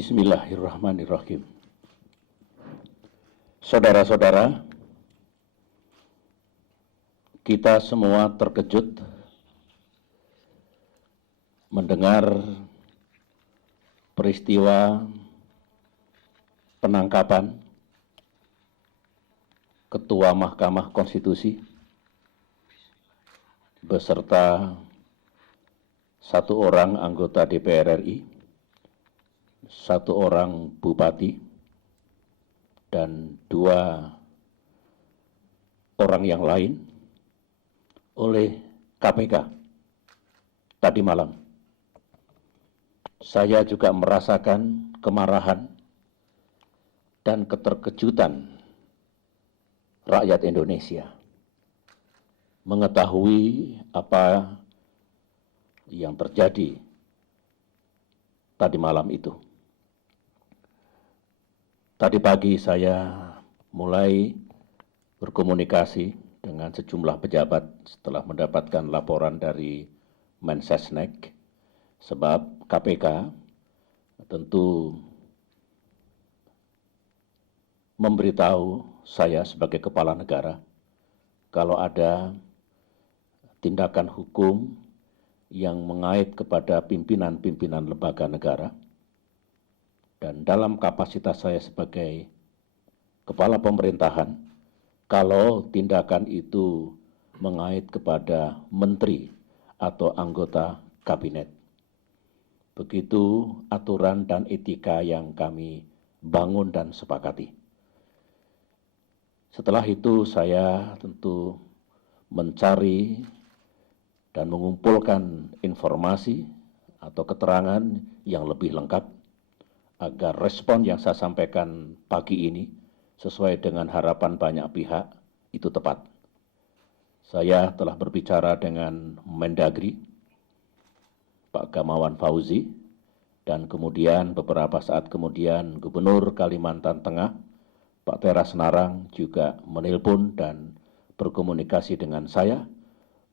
Bismillahirrahmanirrahim. Saudara-saudara, kita semua terkejut mendengar peristiwa penangkapan Ketua Mahkamah Konstitusi beserta satu orang anggota DPR RI, satu orang bupati, dan dua orang yang lain oleh KPK tadi malam. Saya juga merasakan kemarahan dan keterkejutan rakyat Indonesia mengetahui apa yang terjadi tadi malam itu. Tadi pagi saya mulai berkomunikasi dengan sejumlah pejabat setelah mendapatkan laporan dari Mensesnek, sebab KPK tentu memberitahu saya sebagai kepala negara kalau ada tindakan hukum yang mengait kepada pimpinan-pimpinan lembaga negara. Dan dalam kapasitas saya sebagai kepala pemerintahan, kalau tindakan itu mengait kepada menteri atau anggota kabinet. Begitu aturan dan etika yang kami bangun dan sepakati. Setelah itu saya tentu mencari dan mengumpulkan informasi atau keterangan yang lebih lengkap agar respon yang saya sampaikan pagi ini sesuai dengan harapan banyak pihak itu tepat. Saya telah berbicara dengan Mendagri, Pak Gamawan Fauzi, dan kemudian beberapa saat kemudian Gubernur Kalimantan Tengah, Pak Tera Senarang juga menelpon dan berkomunikasi dengan saya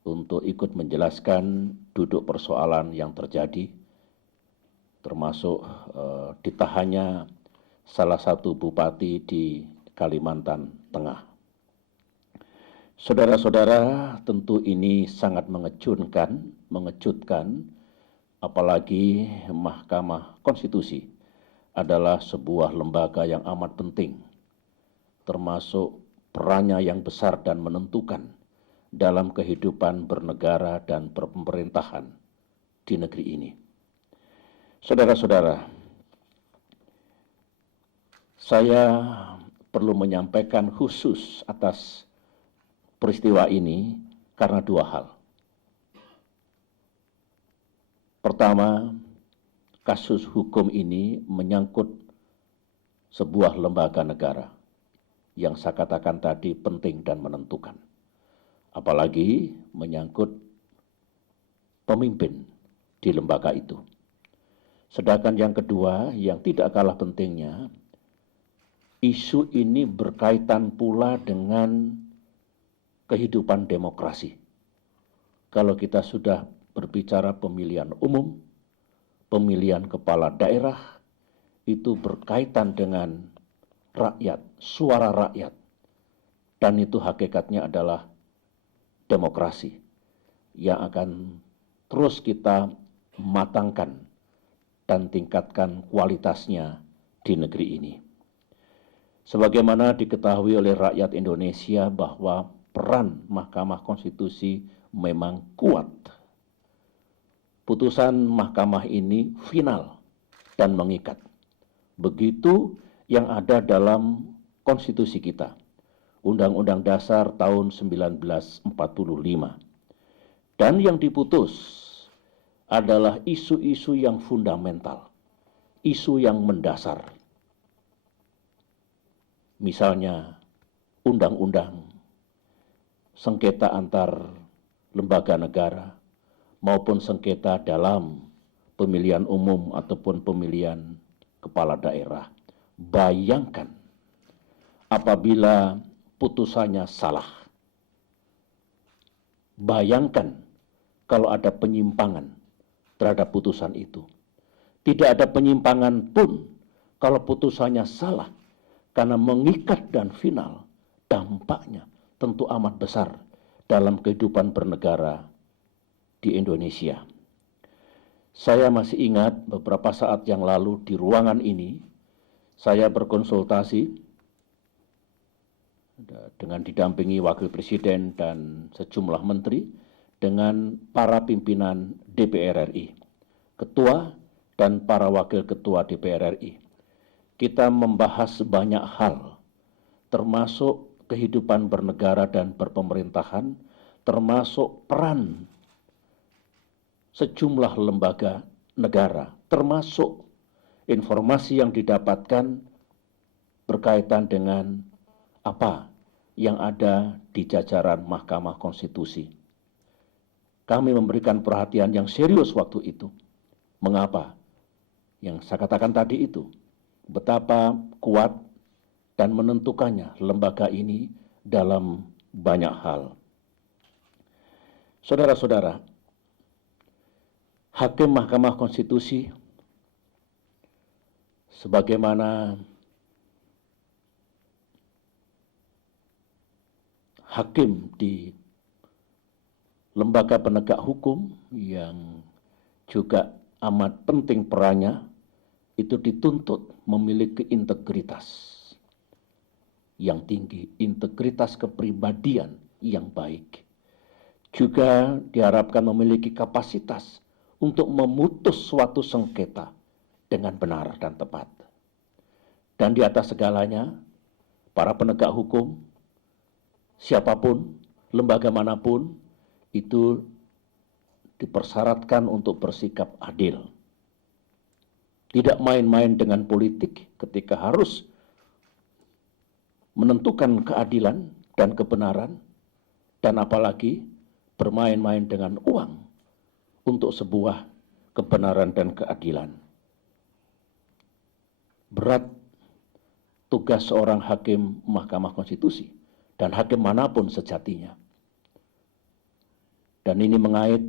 untuk ikut menjelaskan duduk persoalan yang terjadi, termasuk ditahannya salah satu bupati di Kalimantan Tengah. Saudara-saudara, tentu ini sangat mengejutkan, apalagi Mahkamah Konstitusi adalah sebuah lembaga yang amat penting, termasuk perannya yang besar dan menentukan dalam kehidupan bernegara dan pemerintahan di negeri ini. Saudara-saudara, saya perlu menyampaikan khusus atas peristiwa ini karena dua hal. Pertama, kasus hukum ini menyangkut sebuah lembaga negara yang saya katakan tadi penting dan menentukan. Apalagi menyangkut pemimpin di lembaga itu. Sedangkan yang kedua, yang tidak kalah pentingnya, isu ini berkaitan pula dengan kehidupan demokrasi. Kalau kita sudah berbicara pemilihan umum, pemilihan kepala daerah, itu berkaitan dengan rakyat, suara rakyat. Dan itu hakikatnya adalah demokrasi yang akan terus kita matangkan dan tingkatkan kualitasnya di negeri ini. Sebagaimana diketahui oleh rakyat Indonesia bahwa peran Mahkamah Konstitusi memang kuat. Putusan mahkamah ini final dan mengikat. Begitu yang ada dalam konstitusi kita, Undang-Undang Dasar tahun 1945. Dan yang diputus adalah isu-isu yang fundamental, isu yang mendasar. Misalnya, undang-undang, sengketa antar lembaga negara, maupun sengketa dalam pemilihan umum ataupun pemilihan kepala daerah. Bayangkan apabila putusannya salah. Bayangkan kalau ada penyimpangan terhadap putusan itu. Tidak ada penyimpangan pun Kalau putusannya salah karena mengikat dan final, dampaknya tentu amat besar dalam kehidupan bernegara di Indonesia. Saya masih ingat beberapa saat yang lalu di ruangan ini, saya berkonsultasi dengan didampingi Wakil Presiden dan sejumlah menteri dengan para pimpinan DPR RI, Ketua dan para Wakil Ketua DPR RI. Kita membahas banyak hal, termasuk kehidupan bernegara dan berpemerintahan, termasuk peran sejumlah lembaga negara, termasuk informasi yang didapatkan berkaitan dengan apa yang ada di jajaran Mahkamah Konstitusi. Kami memberikan perhatian yang serius waktu itu. Mengapa? Yang saya katakan tadi itu, betapa kuat dan menentukannya lembaga ini dalam banyak hal. Saudara-saudara, Hakim Mahkamah Konstitusi sebagaimana hakim di lembaga penegak hukum yang juga amat penting perannya, itu dituntut memiliki integritas yang tinggi, integritas kepribadian yang baik. Juga diharapkan memiliki kapasitas untuk memutus suatu sengketa dengan benar dan tepat. Dan di atas segalanya, para penegak hukum, siapapun, lembaga manapun, itu dipersyaratkan untuk bersikap adil. Tidak main-main dengan politik ketika harus menentukan keadilan dan kebenaran, dan apalagi bermain-main dengan uang untuk sebuah kebenaran dan keadilan. Berat tugas seorang hakim Mahkamah Konstitusi dan hakim manapun sejatinya. Dan ini mengait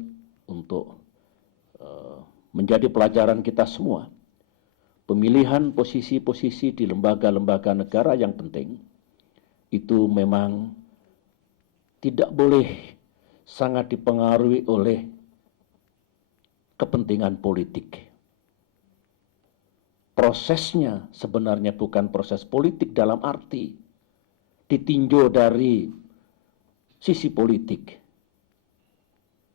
untuk menjadi pelajaran kita semua. Pemilihan posisi-posisi di lembaga-lembaga negara yang penting itu memang tidak boleh sangat dipengaruhi oleh kepentingan politik. Prosesnya sebenarnya bukan proses politik dalam arti ditinjau dari sisi politik,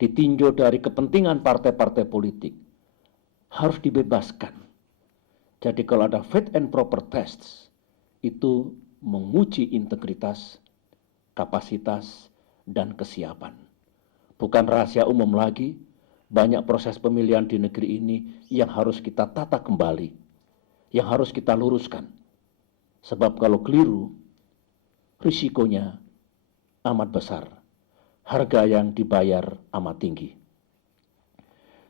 ditinjau dari kepentingan partai-partai politik, harus dibebaskan. Jadi kalau ada fit and proper tests, itu menguji integritas, kapasitas, dan kesiapan. Bukan rahasia umum lagi, banyak proses pemilihan di negeri ini yang harus kita tata kembali, yang harus kita luruskan. Sebab kalau keliru, risikonya amat besar, harga yang dibayar amat tinggi.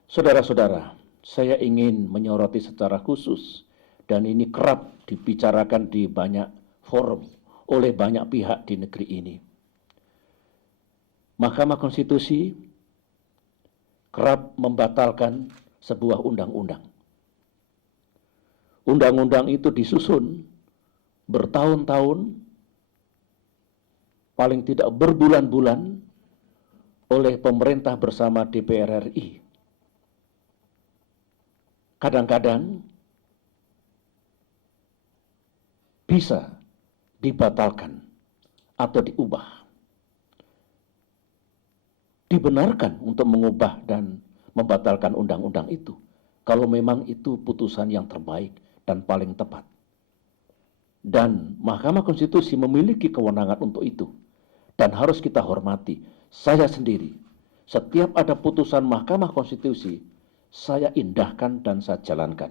Saudara-saudara, saya ingin menyoroti secara khusus, dan ini kerap dibicarakan di banyak forum oleh banyak pihak di negeri ini. Mahkamah Konstitusi kerap membatalkan sebuah undang-undang. Undang-undang itu disusun bertahun-tahun, paling tidak berbulan-bulan, oleh pemerintah bersama DPR RI. Kadang-kadang bisa dibatalkan atau diubah. Dibenarkan untuk mengubah dan membatalkan undang-undang itu, kalau memang itu putusan yang terbaik dan paling tepat. Dan Mahkamah Konstitusi memiliki kewenangan untuk itu, dan harus kita hormati. Saya sendiri, setiap ada putusan Mahkamah Konstitusi, saya indahkan dan saya jalankan.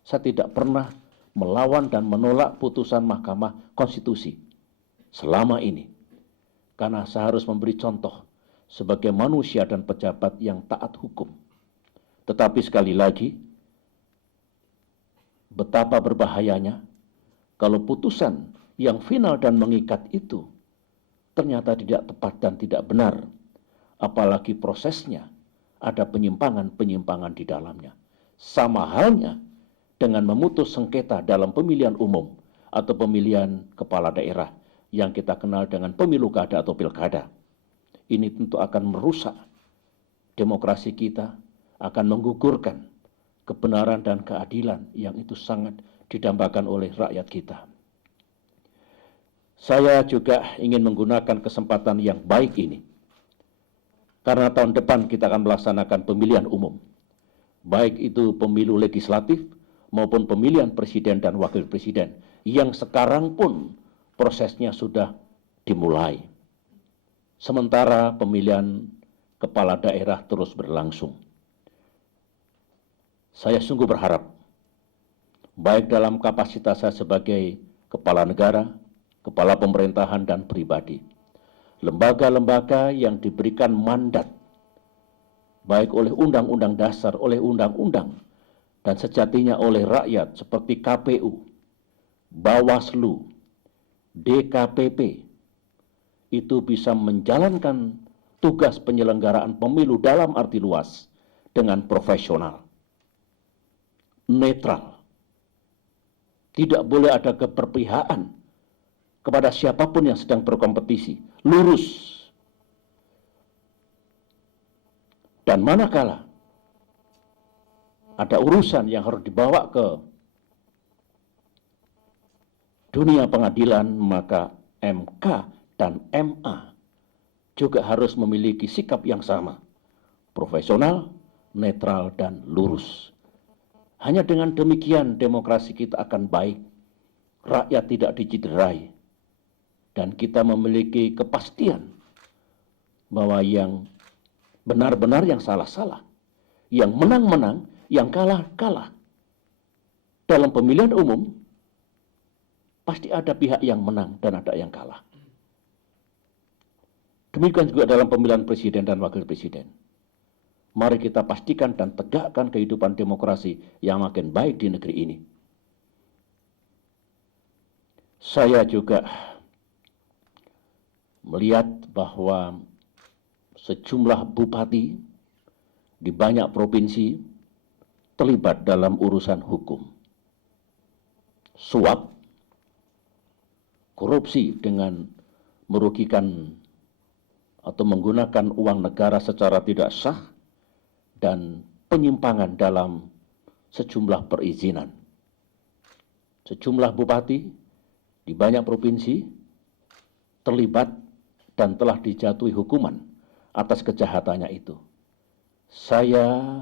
Saya tidak pernah melawan dan menolak putusan Mahkamah Konstitusi selama ini, karena saya harus memberi contoh sebagai manusia dan pejabat yang taat hukum. Tetapi sekali lagi, betapa berbahayanya kalau putusan yang final dan mengikat itu ternyata tidak tepat dan tidak benar, apalagi prosesnya ada penyimpangan-penyimpangan di dalamnya. Sama halnya dengan memutus sengketa dalam pemilihan umum atau pemilihan kepala daerah yang kita kenal dengan pemilu kada atau pilkada. Ini tentu akan merusak demokrasi kita, akan menggugurkan kebenaran dan keadilan yang itu sangat didambakan oleh rakyat kita. Saya juga ingin menggunakan kesempatan yang baik ini, karena tahun depan kita akan melaksanakan pemilihan umum, baik itu pemilu legislatif maupun pemilihan presiden dan wakil presiden, yang sekarang pun prosesnya sudah dimulai. Sementara pemilihan kepala daerah terus berlangsung. Saya sungguh berharap, baik dalam kapasitas saya sebagai kepala negara, kepala pemerintahan dan pribadi, lembaga-lembaga yang diberikan mandat, baik oleh Undang-Undang Dasar, oleh Undang-Undang, dan sejatinya oleh rakyat seperti KPU, Bawaslu, DKPP, itu bisa menjalankan tugas penyelenggaraan pemilu dalam arti luas dengan profesional, netral. Tidak boleh ada keberpihakan kepada siapapun yang sedang berkompetisi, lurus. Dan manakala ada urusan yang harus dibawa ke dunia pengadilan, maka MK dan MA juga harus memiliki sikap yang sama, profesional, netral, dan lurus. Hanya dengan demikian demokrasi kita akan baik, rakyat tidak dicederai, dan kita memiliki kepastian bahwa yang benar-benar, yang salah-salah, yang menang-menang, yang kalah-kalah. Dalam pemilihan umum, pasti ada pihak yang menang dan ada yang kalah. Demikian juga dalam pemilihan presiden dan wakil presiden. Mari kita pastikan dan tegakkan kehidupan demokrasi yang makin baik di negeri ini. Saya juga melihat bahwa sejumlah bupati di banyak provinsi terlibat dalam urusan hukum, suap, korupsi dengan merugikan atau menggunakan uang negara secara tidak sah, dan penyimpangan dalam sejumlah perizinan. Sejumlah bupati di banyak provinsi terlibat dan telah dijatuhi hukuman atas kejahatannya itu. Saya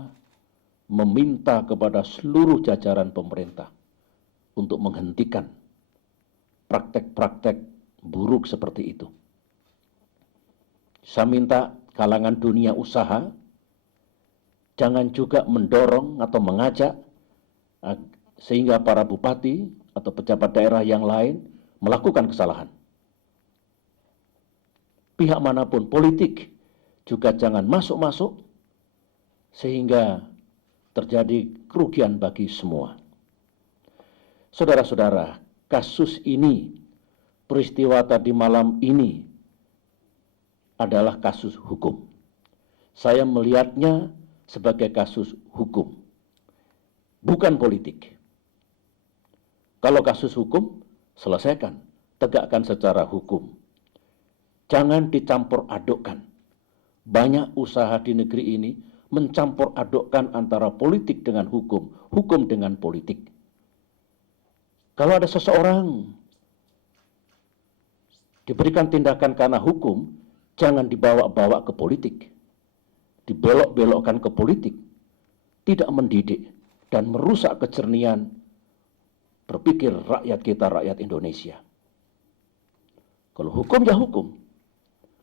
meminta kepada seluruh jajaran pemerintah untuk menghentikan praktek-praktek buruk seperti itu. Saya minta kalangan dunia usaha jangan juga mendorong atau mengajak sehingga para bupati atau pejabat daerah yang lain melakukan kesalahan. Pihak manapun, politik juga jangan masuk-masuk sehingga terjadi kerugian bagi semua. Saudara-saudara, kasus ini, peristiwa tadi malam ini adalah kasus hukum. Saya melihatnya sebagai kasus hukum, bukan politik. Kalau kasus hukum, selesaikan, tegakkan secara hukum. Jangan dicampur adukkan. Banyak usaha di negeri ini mencampur adukkan antara politik dengan hukum dengan politik. Kalau ada seseorang diberikan tindakan karena hukum, jangan dibawa-bawa ke politik, dibelok-belokkan ke politik, tidak mendidik dan merusak kejernihan berpikir rakyat kita, rakyat Indonesia. Kalau hukum ya hukum,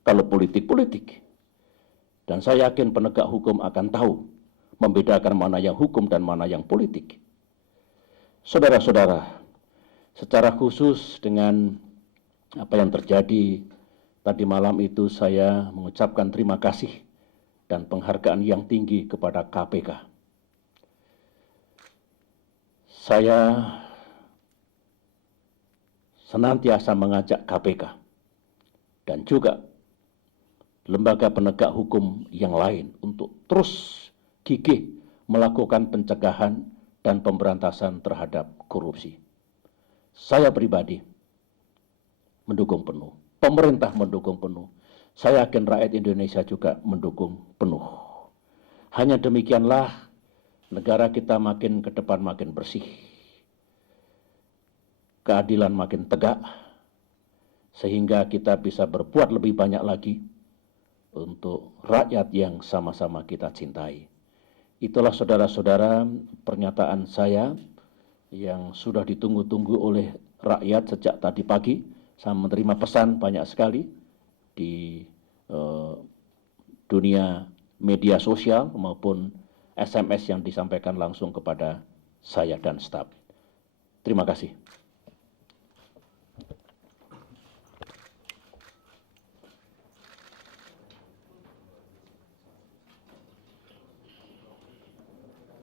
kalau politik, politik. Dan saya yakin penegak hukum akan tahu membedakan mana yang hukum dan mana yang politik. Saudara-saudara, secara khusus dengan apa yang terjadi tadi malam itu, saya mengucapkan terima kasih dan penghargaan yang tinggi kepada KPK. Saya senantiasa mengajak KPK dan juga lembaga penegak hukum yang lain untuk terus gigih melakukan pencegahan dan pemberantasan terhadap korupsi. Saya pribadi mendukung penuh, pemerintah mendukung penuh, saya yakin rakyat Indonesia juga mendukung penuh. Hanya demikianlah negara kita makin ke depan makin bersih, keadilan makin tegak, sehingga kita bisa berbuat lebih banyak lagi untuk rakyat yang sama-sama kita cintai. Itulah saudara-saudara pernyataan saya yang sudah ditunggu-tunggu oleh rakyat sejak tadi pagi. Saya menerima pesan banyak sekali di dunia media sosial maupun SMS yang disampaikan langsung kepada saya dan staf. Terima kasih.